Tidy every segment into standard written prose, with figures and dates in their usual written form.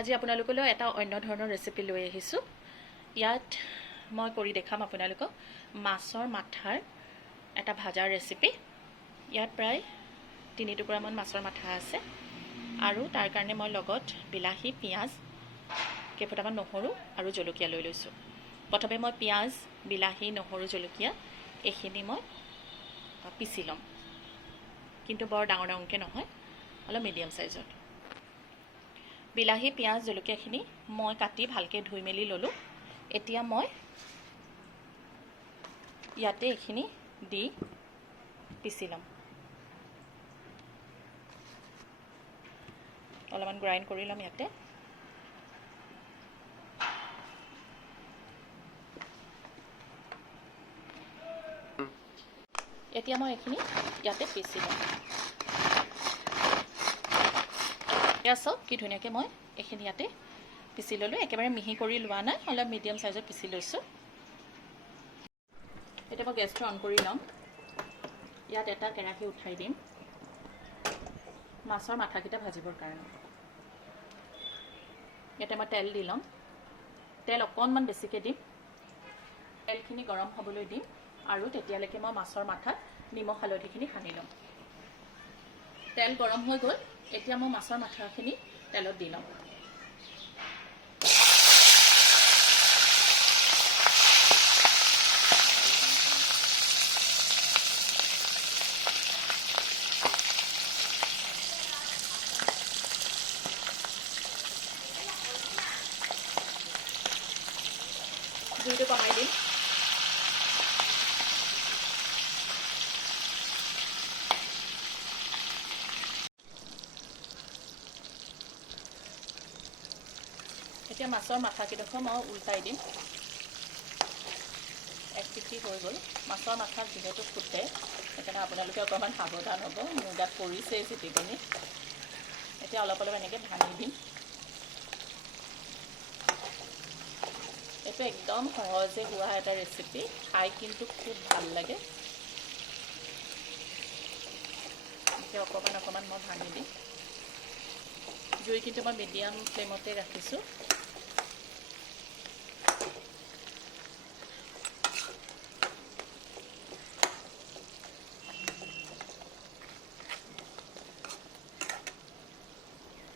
আজি আপোনালোকলৈ এটা অন্য ধৰণৰ ৰেচিপি লৈ আহিছোঁ। ইয়াত মই কৰি দেখাম আপোনালোকক মাছৰ মাথাৰ এটা ভাজাৰ ৰেচিপি। ইয়াত প্ৰায় 3 টুকুৰামান মাছৰ মাথা আছে আৰু তাৰ কাৰণে মই লগত বিলাহী, পিঁয়াজ, কেইফুটামান নহৰু আৰু জলকীয়া লৈ লৈছোঁ। প্ৰথমে মই পিঁয়াজ, বিলাহী, নহৰু, জলকীয়া এইখিনি মই পিচি ল'ম, কিন্তু বৰ ডাঙৰ ডাঙৰকৈ নহয়, অলপ মিডিয়াম চাইজত। বিলাহী, পিঁয়াজ, জলকীয়াখিনি মই কাটি ভালকৈ ধুই মেলি ল'লোঁ। এতিয়া মই ইয়াতে এইখিনি দি পিচি ল'ম, অলপমান গ্ৰাইণ্ড কৰি ল'ম ইয়াতে। এতিয়া মই এইখিনি ইয়াতে পিচি ল'ম। এয়া চাওক কি ধুনীয়াকৈ মই এইখিনি ইয়াতে পিচি ল'লোঁ। একেবাৰে মিহি কৰি লোৱা নাই, অলপ মিডিয়াম চাইজত পিচি লৈছোঁ। এতিয়া মই গেছটো অন কৰি ল'ম। ইয়াত এটা কেৰাহী উঠাই দিম মাছৰ মাথাকেইটা ভাজিবৰ কাৰণে। ইয়াতে মই তেল দি ল'ম। তেল অকণমান বেছিকৈ দিম। তেলখিনি গৰম হ'বলৈ দিম আৰু তেতিয়ালৈকে মই মাছৰ মাথাত নিমখ হালধিখিনি সানি ল'ম। তেল গৰম হৈ গ'ল। এতিয়া মই মাছৰ মাথাখিনি তেলত দি ল'ম। জুইটো কমাই দিম। এতিয়া মাছৰ মাথাকেইডোখৰ মই উল্টাই দিম। এক পিঠি হৈ গ'ল। মাছৰ মাথাত যিহেতু ফুটে, সেইকাৰণে আপোনালোকে অকণমান সাৱধান হ'ব। মোৰ গাত পৰিছেই চিটিকনি। এতিয়া অলপ অলপ এনেকৈ ভাঙি দিম। এইটো একদম সহজে হোৱা এটা ৰেচিপি, খাই কিন্তু খুব ভাল লাগে। এতিয়া অকণমান অকণমান মই ভাঙি দিম। জুই কিন্তু মই মিডিয়াম ফ্লেমতে ৰাখিছোঁ।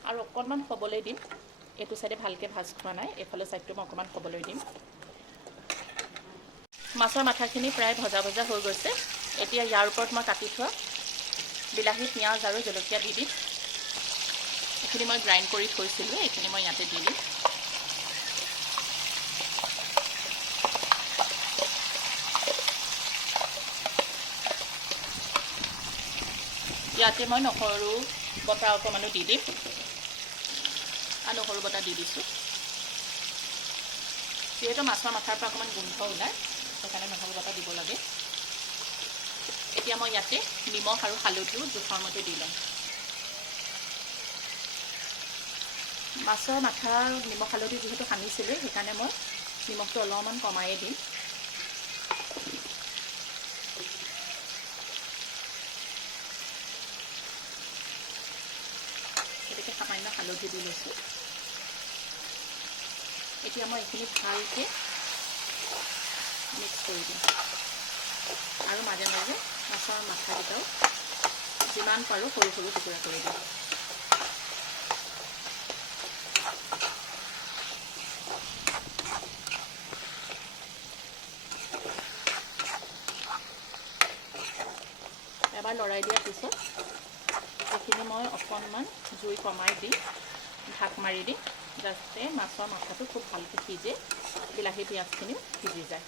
আৰু অকণমান হ'বলৈ দিম। এইটো চাইডে ভালকৈ ভাজ খোৱা নাই, এইফালে চাইডটো মই অকণমান হ'বলৈ দিম। মাছৰ মাথাখিনি প্ৰায় ভজা ভজা হৈ গৈছে। এতিয়া ইয়াৰ ওপৰত মই কাটি থোৱা বিলাহী, পিঁয়াজ আৰু জলকীয়া দি দিম। এইখিনি মই গ্ৰাইণ্ড কৰি থৈছিলোঁ, এইখিনি মই ইয়াতে দি দিম। ইয়াতে মই নহৰু বটা অকণমানো দি দিম আৰু নহৰু বটা দি দিছোঁ। যিহেতু মাছৰ মাথাৰ পৰা অকণমান গোন্ধ ওলায়, সেইকাৰণে নহৰু বটা দিব লাগে। এতিয়া মই ইয়াতে নিমখ আৰু হালধিও জোখৰ মতে দি ল'ম। মাছৰ মাথা নিমখ হালধি যিহেতু সানিছিলোঁ, সেইকাৰণে মই নিমখটো অলপমান কমায়ে দিম। গতিকে সামান্য হালধি দি লৈছোঁ। এতিয়া মই এইখিনি ভালকৈ মিক্স কৰি দিম আৰু মাজে মাজে মাছৰ মাথাকেইটাও যিমান পাৰোঁ সৰু সৰু টুকুৰা কৰি দিম। এবাৰ লৰাই দিয়াৰ পিছত এইখিনি মই অকণমান জুই কমাই দি ঢাক মাৰি দিম, যাতে মাছৰ মাথাটো খুব ভালকৈ সিজে, বিলাহী পিঁয়াজখিনিও সিজি যায়।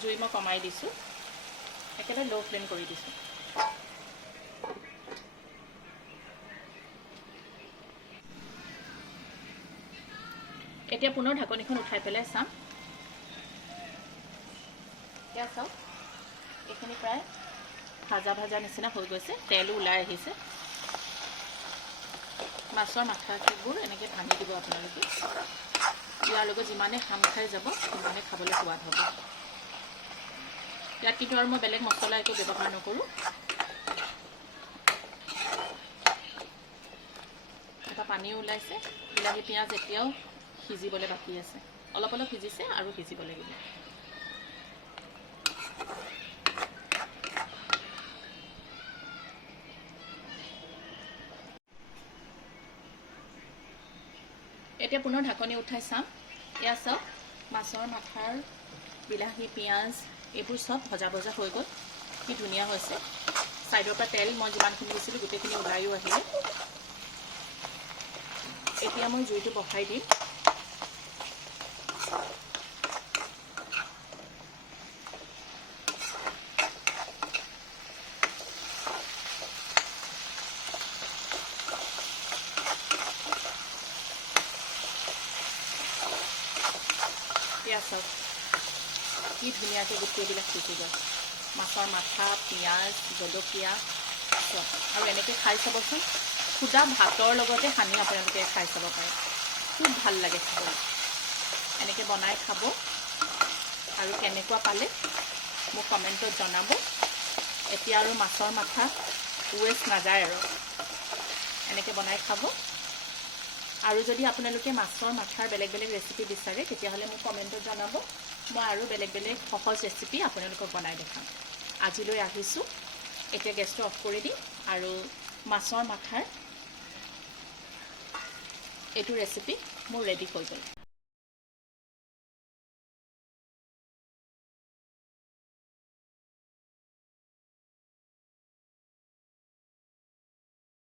জুই মই কমাই দিছোঁ, একেবাৰে ল' ফ্লেম কৰি দিছোঁ। এতিয়া পুনৰ ঢাকনিখন উঠাই পেলাই চাম। এতিয়া চাওক, এইখিনি প্ৰায় ভাজা ভাজা নিচিনা হৈ গৈছে, তেলো ওলাই আহিছে। মাছৰ মাথাবোৰ এনেকৈ ভাঙি দিব আপোনালোকে। ইয়াৰ লগত যিমানে খাম খাই যাব, সিমানে খাবলৈ সোৱাদ হ'ব। ইয়াত কিন্তু আৰু মই বেলেগ মছলা একো ব্যৱহাৰ নকৰোঁ। এটা পানী ওলাইছে। বিলাহী পিঁয়াজ এতিয়াও সিজিবলৈ বাকী আছে, অলপ অলপ সিজিছে আৰু সিজিব লাগিব। এতিয়া পুনৰ ঢাকনি উঠাই চাম। এয়া চাওক, মাছৰ মাথাৰ বিলাহী পিঁয়াজ এইবোৰ চব ভজা ভজা হৈ গ'ল। কি ধুনীয়া হৈছে। ছাইডৰ পৰা তেল মই যিমানখিনি দিছিলোঁ গোটেইখিনি ওলাইও আহিলে। এতিয়া মই জুইটো বহাই দিম। এয়া চাওক, কি ধুনীয়াকৈ গোটেইবিলাক সিজি গ'ল। মাছৰ মাথা, পিঁয়াজ, জলকীয়া চব। আৰু এনেকৈ খাই চাবচোন, সুদা ভাতৰ লগতে সানি আপোনালোকে খাই চাব পাৰে, খুব ভাল লাগে খাবলৈ। এনেকৈ বনাই খাব আৰু কেনেকুৱা পালে মোক কমেণ্টত জনাব। এতিয়া আৰু মাছৰ মাথা ৱেষ্ট নাযায় আৰু এনেকৈ বনাই খাব। আৰু যদি আপোনালোকে মাছৰ মাথাৰ বেলেগ বেলেগ ৰেচিপি বিচাৰে তেতিয়াহ'লে মোক কমেণ্টত জনাব। মই আৰু বেলেগ বেলেগ সহজ ৰেচিপি আপোনালোকক বনাই দেখাম। আজিলৈ আহিছোঁ। এতিয়া গেছটো অফ কৰি দিম আৰু মাছৰ মাথাৰ এইটো ৰেচিপি মোৰ ৰেডি হৈ গ'ল।